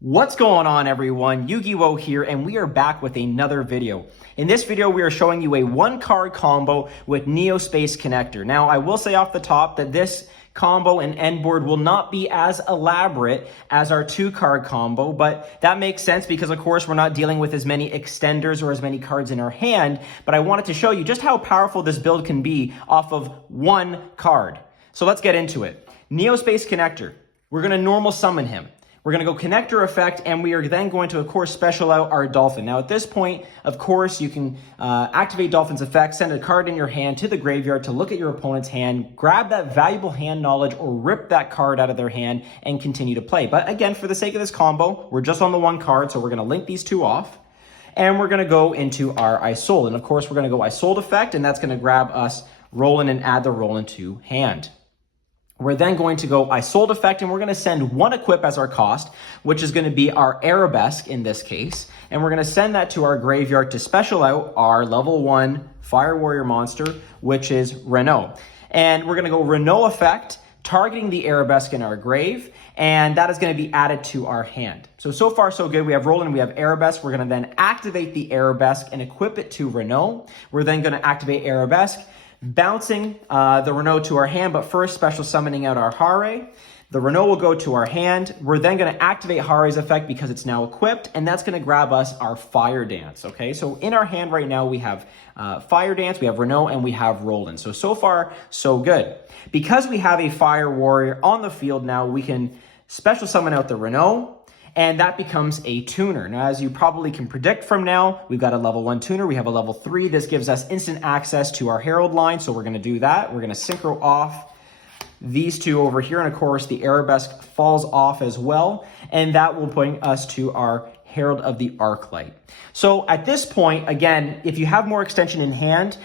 What's going on, everyone? Yu-Gi-Oh here, and we are back with another video. In this video, we are showing you a one-card combo with Neo Space Connector. Now, I will say off the top that this combo and end board will not be as elaborate as our two-card combo, but that makes sense because, of course, we're not dealing with as many extenders or as many cards in our hand, but I wanted to show you just how powerful this build can be off of one card. So let's get into it. Neo Space Connector. We're going to normal summon him. We're going to go connector effect, and we are then going to, of course, special out our Dolphin. Now, at this point, of course, you can activate Dolphin's effect, send a card in your hand to the graveyard to look at your opponent's hand, grab that valuable hand knowledge, or rip that card out of their hand and continue to play. But again, for the sake of this combo, we're just on the one card, so we're going to link these two off. And we're going to go into our Isold. And, of course, we're going to go Isold effect, and that's going to grab us Roland and add the Roland to hand. We're then going to go Isold effect, and we're going to send one equip as our cost, which is going to be our Arabesque in this case. And we're going to send that to our graveyard to special out our level 1 Fire Warrior monster, which is Renault. And we're going to go Renault effect, targeting the Arabesque in our grave, and that is going to be added to our hand. So far so good. We have Roland, we have Arabesque. We're going to then activate the Arabesque and equip it to Renault. We're then going to activate Arabesque, bouncing the Renault to our hand, but first special summoning out our Hare. The Renault will go to our hand. We're then going to activate Hare's effect because it's now equipped, and that's going to grab us our Fire Dance, okay? So in our hand right now, we have Fire Dance, we have Renault, and we have Roland. So far, so good. Because we have a Fire Warrior on the field now, we can special summon out the Renault, and that becomes a tuner. Now, as you probably can predict from now, we've got a level 1 tuner. We have a level 3. This gives us instant access to our Herald line, so we're going to do that. We're going to synchro off these two over here, and of course, the Arabesque falls off as well, and that will bring us to our Herald of the Arclight. So at this point, again, if you have more extension in hand,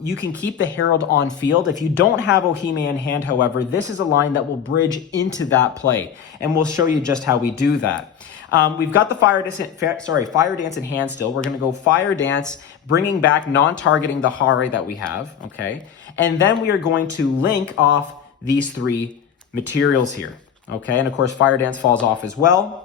you can keep the Herald on field. If you don't have Ohime in hand, however, this is a line that will bridge into that play, and we'll show you just how we do that. We've got the Fire Dance in hand still. We're going to go Fire Dance, bringing back non-targeting the Hare that we have, okay? And then we are going to link off these three materials here, okay? And of course, Fire Dance falls off as well.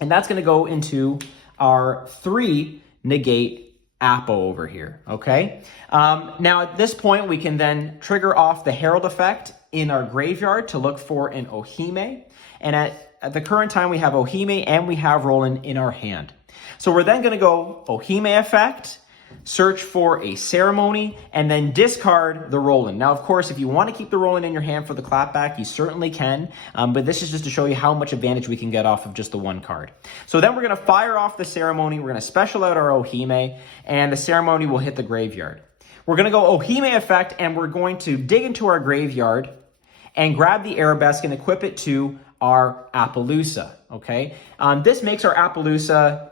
And that's going to go into our 3 negate Apo over here, okay? Now, at this point, we can then trigger off the Herald effect in our graveyard to look for an Ohime. And at the current time, we have Ohime and we have Roland in our hand. So we're then going to go Ohime effect, search for a Ceremony, and then discard the Roland. Now, of course, if you want to keep the Roland in your hand for the clapback, you certainly can, but this is just to show you how much advantage we can get off of just the one card. So then we're going to fire off the Ceremony, we're going to special out our Ohime, and the Ceremony will hit the graveyard. We're going to go Ohime effect, and we're going to dig into our graveyard and grab the Arabesque and equip it to our Appaloosa, okay? This makes our Appaloosa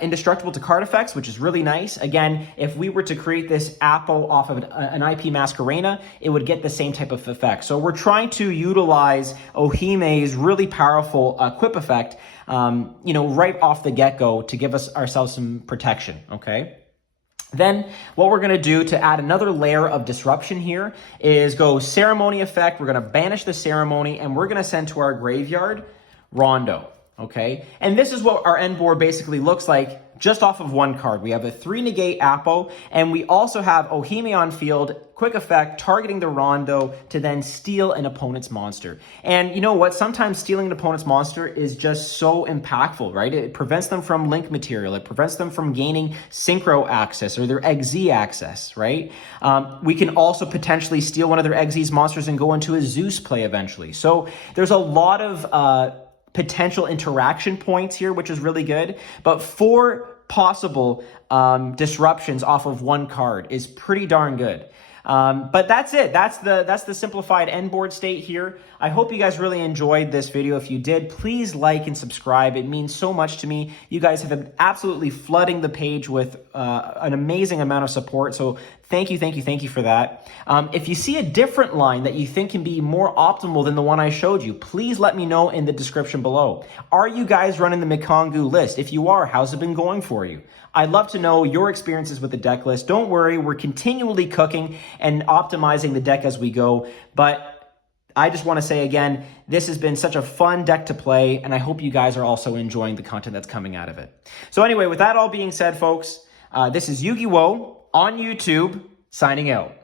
indestructible to card effects, which is really nice. Again, if we were to create this Apple off of an IP Masquerena, it would get the same type of effect. So we're trying to utilize Ohime's really powerful equip effect, right off the get-go to give ourselves some protection, okay? Then what we're going to do to add another layer of disruption here is go Ceremony effect. We're going to banish the Ceremony, and we're going to send to our graveyard Rondo. Okay, and this is what our end board basically looks like just off of one card. We have a 3 negate Apo, and we also have Ohime on field, quick effect, targeting the Rondo to then steal an opponent's monster. And you know what? Sometimes stealing an opponent's monster is just so impactful, right? It prevents them from link material. It prevents them from gaining synchro access or their XZ access, right? We can also potentially steal one of their XZ's monsters and go into a Zeus play eventually. So there's a lot of potential interaction points here, which is really good. But 4 possible disruptions off of one card is pretty darn good. But that's it. That's the simplified end board state here. I hope you guys really enjoyed this video. If you did, please like and subscribe. It means so much to me. You guys have been absolutely flooding the page with an amazing amount of support. So thank you for that. If you see a different line that you think can be more optimal than the one I showed you, please let me know in the description below. Are you guys running the Mikankguu list? If you are, how's it been going for you? I'd love to know your experiences with the deck list. Don't worry, we're continually cooking and optimizing the deck as we go. But I just want to say again, this has been such a fun deck to play, and I hope you guys are also enjoying the content that's coming out of it. So anyway, with that all being said, folks, this is Yu-Gi-Oh! On YouTube, signing out.